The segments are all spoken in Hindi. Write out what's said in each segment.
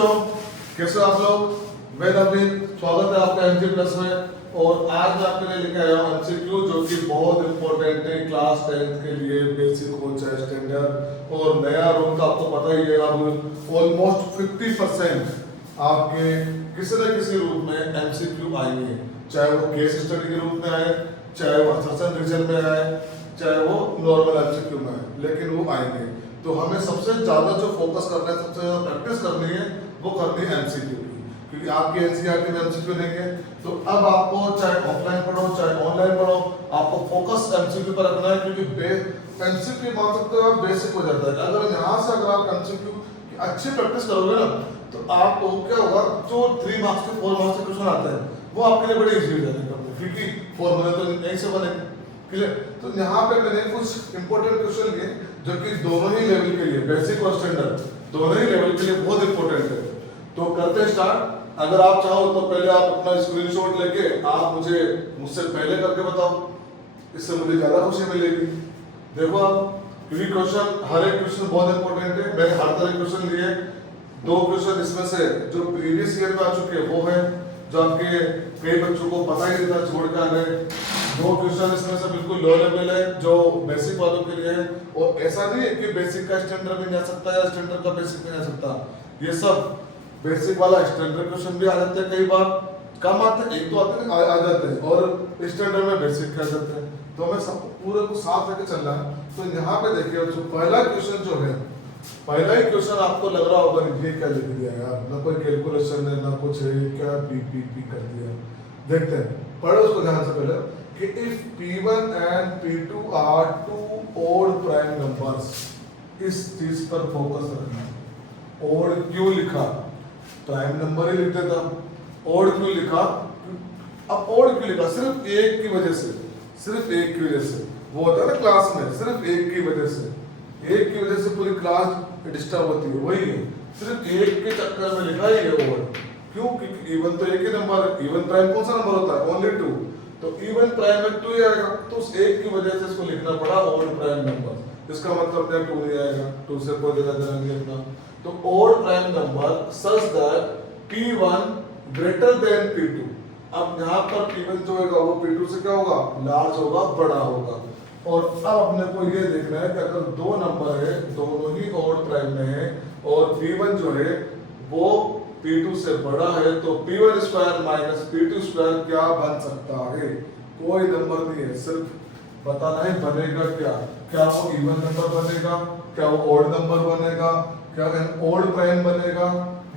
कैसे हो आप लोग? मैं नवीन, स्वागत है आपका एमजी प्लस में। और आज मैं आपके लिए लेकर आया हूँ एमसीक्यू जो कि बहुत इंपॉर्टेंट है क्लास 10th के लिए। बेसिक हो चाहे स्टैंडर्ड, और नया रूल का आपको पता ही है। अब ऑलमोस्ट 50% आपके किसी न किसी रूप में एमसीक्यू आएंगे, चाहे वो केस स्टडी के रूप में आए, चाहे वो असर्शन रीजन में आए, चाहे वो नॉर्मल एमसीक्यू में आए, लेकिन वो आएंगे। तो हमें सबसे ज़्यादा जो फोकस करना है, सबसे ज़्यादा प्रैक्टिस करनी है, वो करनी है एमसीक्यू की, क्योंकि आपके एनसीईआरटी में एमसीक्यू देंगे। तो अब आपको चाहे ऑफलाइन पढ़ो चाहे ऑनलाइन पढ़ो, आपको फोकस एमसीक्यू पर रखना है, क्योंकि एमसीक्यू मान सकते हो आप बेसिक हो जाता है। अगर यहाँ से अगर आप एमसीक्यू की अच्छी प्रैक्टिस करोगे ना, तो आपको क्या होगा, जो 3 मार्क्स के 4 मार्क्स के क्वेश्चन आते हैं वो आपके लिए बड़े इजी हो जाएंगे, क्योंकि फॉर्मूले तो यहीं से बनेंगे। क्लियर? तो यहाँ पे मैंने कुछ इंपॉर्टेंट क्वेश्चन लिए जो कि दोनों ही लेवल के लिए, बेसिक और स्टैंडर्ड, दोनों ही लेवल के लिए बहुत इंपॉर्टेंट है। तो करते हैं स्टार्ट। अगर आप चाहो तो पहले आप अपना स्क्रीनशॉट लेके आप मुझसे पहले करके बताओ, इससे मुझे ज्यादा खुशी मिलेगी। देखो आप, क्योंकि क्वेश्चन, हर एक क्वेश्चन बहुत इंपॉर्टेंट है। मैंने हर तरह के क्वेश्चन लिए। 2 क्वेश्चन इसमें से जो प्रीवियस ईयर में आ चुके हैं वो है, जो आपके कई बच्चों को पता ही नहीं था, छोड़ के आ गए। 2 क्वेश्चन इसमें से बिल्कुल लो लेवल है, जो बेसिक वालों के लिए है। और ऐसा नहीं है कि बेसिक का स्टैंडर्ड में नहीं आ सकता या स्टैंडर्ड का बेसिक में नहीं आ सकता। ये सब बेसिक वाला स्टैंडर्ड क्वेश्चन भी आ जाते हैं, कई बार कम आते हैं, एक तो आते हैं, आ जाते हैं, और स्टैंडर्ड में बेसिक कर जाते हैं। तो हमें सब पूरे को साथ लेके चलना है। तो यहाँ पे देखिए, जो पहला क्वेश्चन जो है, पहला ही क्वेश्चन आपको लग रहा होगा ये क्या लिख दिया यार, ना कोई कैलकुलेशन है ना कुछ है, क्या पी कर दिया। देखते हैं, पढ़ो उसको ध्यान से पहले कि if P1 and P2 are 2 odd prime numbers, इस चीज पर फोकस रखना है। odd क्यों लिखा? प्राइम नंबर ही लिखते था, odd क्यों लिखा? अब odd क्यों लिखा? सिर्फ एक की वजह से, सिर्फ एक की वजह से। वो होता है ना क्लास में, सिर्फ एक की वजह से, एक की वजह से पूरी क्लास डिस्टर्ब होती है, वही है। सिर्फ एक के चक्कर में लिखा ही है odd। क्यों? क्योंकि इवन तो एक ही नंबर है। इवन प्राइम कौन सा नंबर होता है? ओनली 2। तो इवन प्राइम में 2 ही आएगा, तो उस एक की वजह से इसको लिखना पड़ा ओड प्राइम नंबर। इसका मतलब है 2 नहीं आएगा, 2 से कोई जगह नहीं लिखना। तो odd prime number such that P1 greater than P2। अब यहाँ पर P1 जो होगा वो P2 से क्या होगा? लार्ज होगा, बड़ा होगा। और अब अपने को ये देखना है कि अगर 2 नंबर है, दोनों ही ओड प्राइम में है, और P1 जो है वो P2 से बड़ा है, तो P1 square minus P2 square क्या बन सकता है? कोई नंबर नहीं है, सिर्फ बताना है बनेगा क्या। क्या वो इवन नंबर बनेगा, क्या वो ओड नंबर बनेगा, क्या ओड प्राइम बनेगा,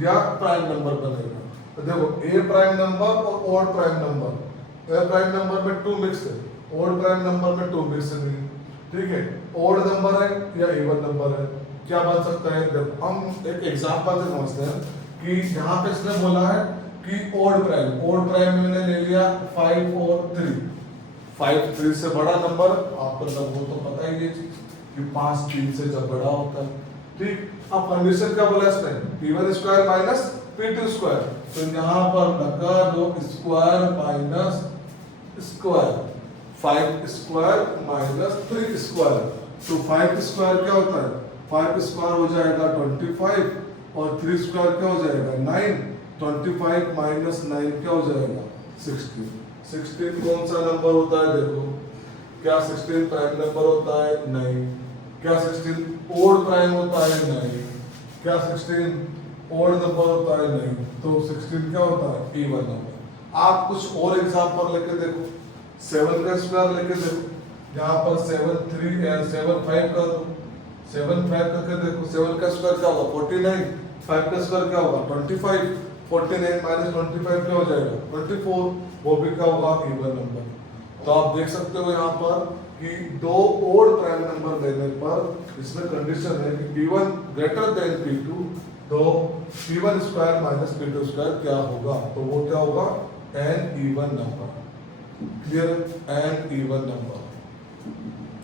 या प्राइम नंबर बनेगा। तो देखो, ए प्राइम नंबर और ओड प्राइम नंबर, ए प्राइम नंबर में 2 मिक्स है, ओड प्राइम नंबर में 2 मिक्स नहीं। ठीक है, ओड नंबर है या इवन नंबर है, क्या बन सकता है? देखो हम एक एग्जांपल से समझते हैं कि यहाँ पे इसने बोला है कि ओड प्राइम में मैंने ले लिया 5 और 3। 5 3 से बड़ा नंबर, आपको वो तो पता ही है कि 5 3 से जब बड़ा होता है। ठीक, अब कंडीशन क्या बोला इसने? P1 square minus P2 square. तो यहाँ पर लगा दो square minus square, 5 square minus 3 square. तो 5 स्क्वायर क्या होता है? 5 स्क्वायर हो जाएगा 25, और 3 स्क्वायर क्या हो जाएगा? 9। 25 माइनस 9 क्या हो जाएगा? 16। 16 कौन सा नंबर होता है? देखो, क्या 16 प्राइम नंबर होता है? नहीं। क्या 16 ओड प्राइम होता है? नहीं। क्या 16 ओड नंबर होता है? नहीं। तो 16 क्या होता है? Even number. आप कुछ और एग्जांपल लेके देखो, 7 का स्क्वायर लेके देखो, यहाँ पर 7 3 7 5 कर दो, 7 5 करके देखो, 7 का स्क्वायर क्या होगा? 49, 5 का स्क्वायर क्या होगा? 25, 49 माइनस 25 क्या हो जाएगा? 24। वो भी क्या होगा? Even number. तो आप देख सकते हो यहाँ पर कि 2 ओड प्राइम नंबर लेने पर इसमें कंडीशन है कि P1 ग्रेटर देन P2, तो P1 square minus P2 square क्या होगा? तो वो क्या होगा? An even number. Clear? An even number.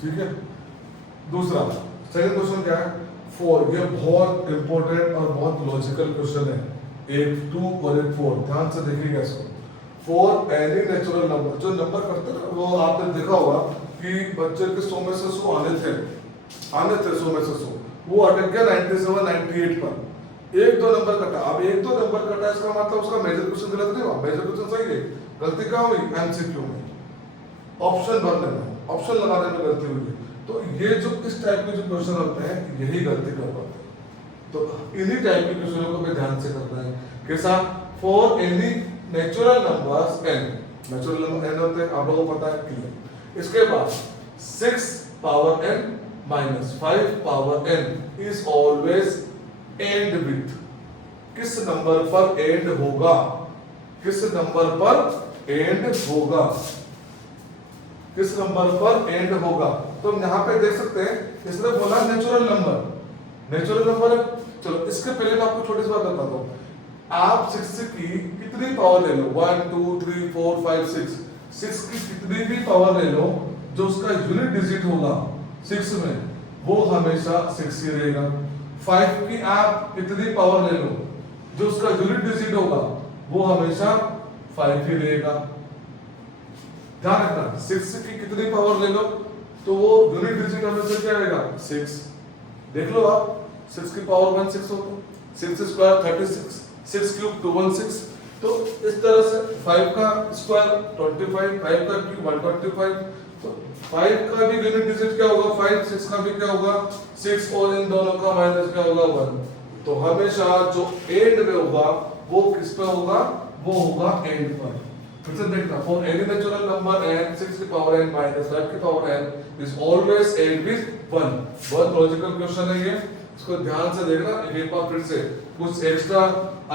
ठीक है। दूसरा सेकंड क्वेश्चन क्या है? 4। ये बहुत इंपॉर्टेंट और बहुत लॉजिकल क्वेश्चन है। एक 2 और एक 4, ध्यान से देखिएगा इसको। 4 एनी नेचुरल नंबर, जो नंबर करते हैं वो आपने देखा होगा कि बच्चे के 100 में से 100 आने थे 100 में से 100, वो अटक गया 97 98 पर। एक दो नंबर कटा, अब एक दो नंबर कटा इसका मतलब उसका मेजर क्वेश्चन गलत नहीं हुआ, मेजर क्वेश्चन सही है। गलती क्या हुई? एमसीक्यू में ऑप्शन भरने में, ऑप्शन लगाने में गलती हुई है। तो ये जो इस टाइप के जो क्वेश्चन होते हैं यही गलती कर पाते हैं। तो इन्हीं टाइप के क्वेश्चनों को हमें ध्यान से करना है। कैसा? For any natural numbers n, natural number n होते हैं, आप लोगों को पता है क्लियर। इसके बाद 6 power n minus 5 power n is always and with, किस नंबर पर एंड होगा? किस नंबर पर एंड होगा? किस नंबर पर एंड होगा? तो हम यहाँ पे देख सकते हैं, इसने बोला नेचुरल नंबर, नेचुरल नंबर है। चलो इसके पहले मैं आपको छोटी सी बात बताता हूँ। आप 6 की कितनी पावर ले लो, 1 2 3 4 5 6 की कितनी भी पावर ले लो, जो उसका यूनिट डिजिट होगा 6 में वो हमेशा 6 ही रहेगा। 5 की आप कितनी पावर ले लो, जो उसका यूनिट डिजिट होगा वो हमेशा 5 ही रहेगा। ध्यान रखना, 6 की कितनी पावर ले लो तो वो यूनिट डिजिट हमेशा क्या आएगा? 6। देख लो आप, 6 की पावर 1 6 होता है, 6 स्क्वायर 36, 6 क्यूब 216। तो इस तरह से 5 का स्क्वायर 25, 5 का क्यूब 125। तो 5 का भी यूनिट डिजिट क्या होगा? 5, 6 का भी क्या होगा? 6, और इन दोनों का माइनस क्या होगा? 1। तो हमेशा जो एंड में होगा वो किस पे होगा? वो होगा एंड पर। फिर से देखना, for any natural number n 6 की पावर n माइनस 5 की power n is always and with 1। बहुत लॉजिकल क्वेश्चन है ये, इसको ध्यान से देखना। एक बार फिर से कुछ एक्स्ट्रा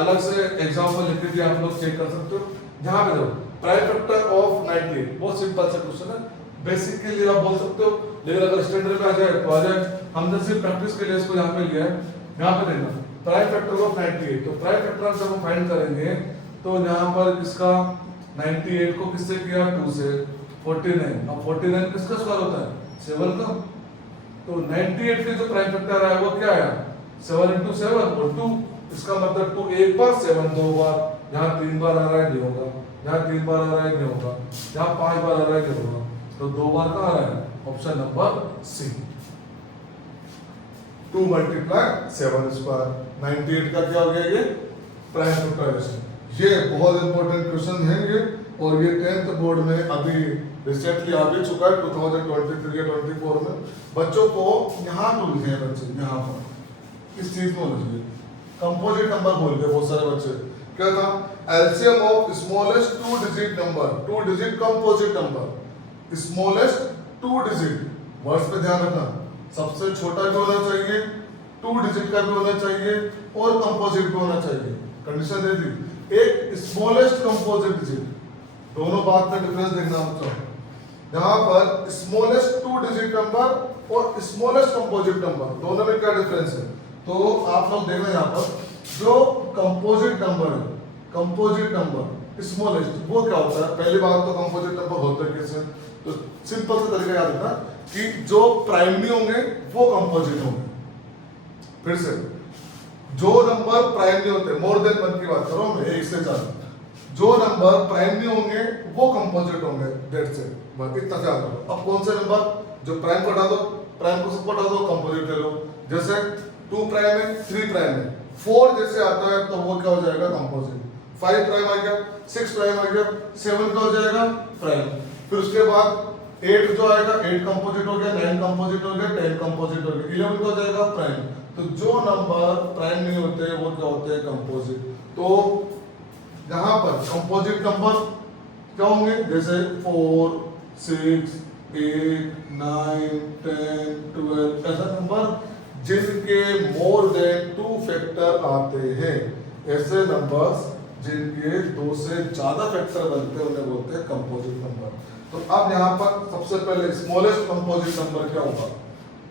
अलग से एग्जांपल लिख के आप लोग चेक कर सकते हो। यहाँ पे देखो, प्राइम फैक्टर ऑफ 98, बहुत सिंपल सा क्वेश्चन है, बेसिक के लिए आप बोल सकते हो, लेकिन अगर स्टैंडर्ड में आ जाए तो आ जाए। हमने सिर्फ प्रैक्टिस के लिए इसको यहाँ पे लिया है। यहाँ पे देखना, प्राइम फैक्टर ऑफ 98, तो प्राइम फैक्टर जब हम फाइंड करेंगे तो यहाँ पर इसका 98 को किससे किया? 2 से। 49, अब 49 किसका स्क्वायर होता है? 7 का। तो 98 के जो प्राइम फैक्टर आया वो क्या आया? 7 × 7 और 2। इसका मतलब 2 एक बार, 7 2 बार। यहाँ 3 बार आ रहा है, नहीं होगा। यहाँ 3 बार आ रहा है, नहीं होगा। यहाँ 5 बार आ रहा है, नहीं होगा। तो 2 बार कहाँ आ रहा है? Option number C, 2 × 7 square. 98 का क्या हो गया? ये प्राइम फैक्टराइजेशन। ये बहुत इंपॉर्टेंट क्वेश्चन है ये, और ये 10th बोर्ड में अभी रिसेंटली आ भी चुका है 2023 या 24 में। बच्चों को यहाँ तो लिखे हैं बच्चे, यहाँ पर इस चीज को लिखिए, कंपोजिट नंबर बोल के बहुत सारे बच्चे। क्या था? LCM of smallest 2 digit number, 2 digit composite number, smallest 2 digit. Words पे ध्यान रखना, सबसे छोटा भी होना चाहिए, 2 डिजिट का भी होना चाहिए, और कंपोजिट भी होना चाहिए। कंडीशन दे दी, एक स्मॉलेस्ट कंपोजिट डिजिट, दोनों बात में डिफरेंस देखना होता है। यहाँ पर स्मॉलेस्ट 2 डिजिट नंबर और स्मॉलेस्ट कंपोजिट नंबर, दोनों में क्या डिफरेंस है? तो आप लोग देखना, यहाँ पर जो कंपोजिट नंबर है, कंपोजिट नंबर स्मॉलेस्ट, वो क्या होता है? पहली बात तो कंपोजिट नंबर होता है कैसे? तो सिंपल सा तरीका याद रखना कि जो प्राइमरी होंगे वो कंपोजिट होंगे। फिर से, जो नंबर प्राइमरी होते हैं, मोर देन 1 की बात करो मैं, 1 से 4, जो नंबर प्राइमरी होंगे वो कंपोजिट होंगे। दैट्स इट, बस इतना ध्यान रखो। अब कौन से नंबर जो प्राइम को हटा दो, प्राइम को सबको हटा दो, कंपोजिट ले लो। जैसे 2 प्राइम है, 3 प्राइम है, 4 जैसे आता है तो वो क्या हो जाएगा? कंपोजिट। 5 प्राइम आ गया, 6 प्राइम आ गया, 7 का हो जाएगा प्राइम। फिर उसके बाद 8 जो आएगा, 8 कंपोजिट हो गया, 9 कंपोजिट हो गया, 10 कंपोजिट हो गया, 11 का हो जाएगा प्राइम। तो जो नंबर प्राइम नहीं होते वो क्या होते हैं? कंपोजिट। तो यहाँ पर कंपोजिट नंबर क्या होंगे? जैसे 4 6 8 9 10 12, ऐसा नंबर जिनके मोर देन 2 फैक्टर आते हैं, ऐसे नंबर्स जिनके 2 से ज्यादा फैक्टर बनते हैं उन्हें बोलते हैं कंपोजिट नंबर। तो अब यहाँ पर सबसे पहले स्मॉलेस्ट कंपोजिट नंबर क्या होगा?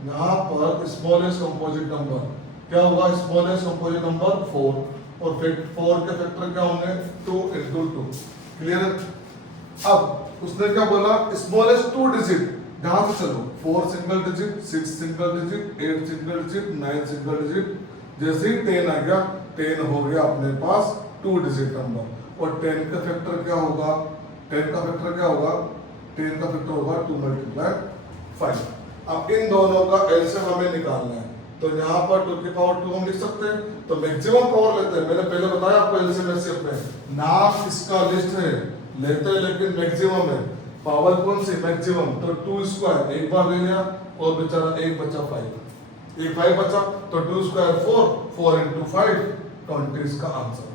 यहाँ पर स्मॉलेस्ट कंपोजिट नंबर क्या होगा? स्मॉलेस्ट कंपोजिट नंबर 4, और 4 के फैक्टर क्या होंगे? 2 × 2। क्लियर? अब उसने क्या बोला? Smallest 2 digit. यहाँ से चलो, 4 single digit, 6 single digit, 8 single digit, 9 single digit, जैसे ही 10 आ गया, 10 हो गया अपने पास 2 डिजिट नंबर। और 10 का फैक्टर क्या होगा? 10 का फैक्टर क्या होगा? 10 का फैक्टर होगा 2 × 5। अब इन दोनों का एलसीएम हमें निकालना है, तो यहाँ पर 2 की पावर 2 हम लिख सकते हैं। तो मैक्सिमम पावर लेते हैं, मैंने पहले बताया आपको एलसीएम एचसीएफ में नाम इसका लिस्ट है लेते हैं, लेकिन मैक्सिमम है। पावर कौन सी मैक्सिमम, तो 2 स्क्वायर एक बार ले लिया और बेचारा एक बचा 5, एक 5 बचा तो 2 स्क्वायर 4, 4 into 5 20 इसका आंसर।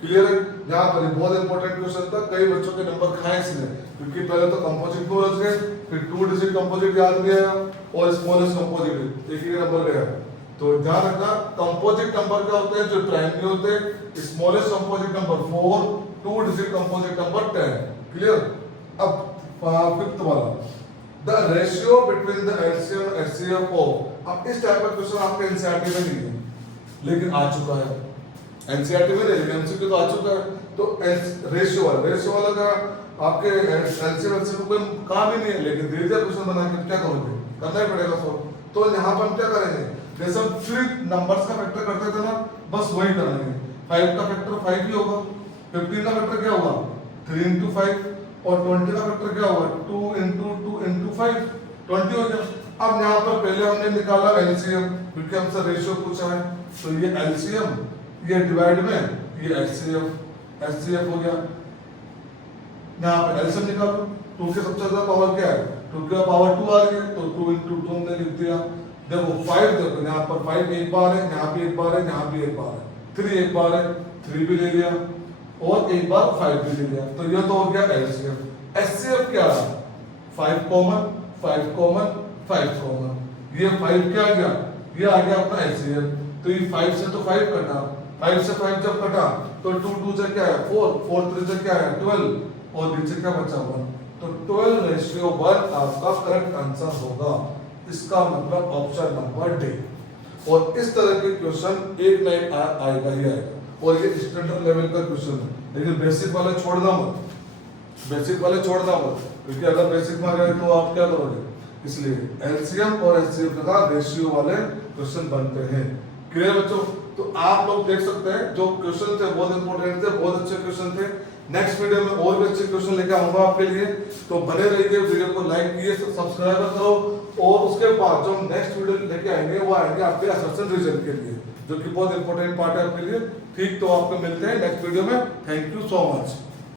क्लियर है? यहाँ पर बहुत इंपॉर्टेंट क्वेश्चन था, कई बच्चों के नंबर खाए इसने, क्योंकि पहले तो कंपोजिट में उलझ गए, फिर 2 डिजिट कंपोजिट याद नहीं आया और स्मॉलेस्ट कंपोजिट एक ही नंबर गया। तो ध्यान रखना कंपोजिट नंबर क्या होते हैं, जो प्राइमरी होते हैं, smallest composite number 4, 2 digit composite number 10। Clear? अब फिफ्थ वाला, the ratio between the LCM HCF of. अब इस टाइप का क्वेश्चन आपके एनसीईआरटी में नहीं है, लेकिन आ चुका है। एनसीईआरटी में नहीं, एमसीक्यू तो आ चुका है। तो रेशियो वाला का आपके एलसीएम एचसीएफ कोई काम ही नहीं है, लेकिन धीरे धीरे क्वेश्चन बना के क्या करोगे, करना ही पड़ेगा सॉल्व। तो यहाँ पर हम क्या करेंगे, जैसे हम 3 नंबर्स का फैक्टर करते थे ना, बस वही करेंगे। 5 का फैक्टर 5 ही होगा, 15 का फैक्टर क्या होगा 3 into 5, और 20 का फैक्टर क्या होगा 2 into 2 into 5, 20 हो गया। अब यहाँ पर पहले हमने निकाला एलसीएम, क्योंकि हमसे रेशियो पूछा है, तो ये एलसीएम, ये डिवाइड में ये एचसीएफ हो गया। यहाँ पे एलसीएम निकालो, 2 के सबसे ज्यादा पावर क्या है, 2 की पावर 2 आ रही है, तो 2 into 2 हमने लिख दिया। देखो 5, देखो यहाँ पर 5 एक बार है, यहाँ भी एक बार है, यहाँ भी एक बार है, 3 एक बार है, 3 भी ले लिया, और एक बार 5 भी ले लिया। तो ये तो हो गया एलसीएम। एचसीएफ क्या है, 5 कॉमन 5 कॉमन 5 कॉमन, ये 5 क्या आ गया, ये आ गया अपना एचसीएफ। तो ये 5 से तो 5 कटा, 5 से 5 जब कटा तो 2 2 से क्या है 4, 4 3 से क्या है 12, और नीचे क्या बचा 1, तो 12:1 आपका करेक्ट आंसर होगा। इसका मतलब ऑप्शन नंबर डी। और इस तरह के क्वेश्चन एक ना एक आएगा ही आएगा, और ये स्टैंडर्ड लेवल का क्वेश्चन है। लेकिन बेसिक वाले छोड़ना मत, बेसिक वाले छोड़ना मत, क्योंकि अगर बेसिक में आ गए तो आप क्या करोगे। इसलिए एलसीएम और एचसीएफ का रेशियो वाले क्वेश्चन बनते हैं। क्लियर बच्चों? तो आप लोग देख सकते हैं जो क्वेश्चन थे बहुत इंपॉर्टेंट थे, बहुत अच्छे क्वेश्चन थे। नेक्स्ट वीडियो में और भी अच्छे क्वेश्चन लेके आऊंगा आपके लिए, तो बने रहिए, वीडियो को लाइक कीजिए, सब्सक्राइब करो, और उसके बाद जो हम नेक्स्ट वीडियो लेके आएंगे वो आएंगे आपके असर्शन रीजन के लिए, जो कि बहुत इंपॉर्टेंट पार्ट है आपके लिए। ठीक, तो आपको मिलते हैं नेक्स्ट वीडियो में। Thank you so much.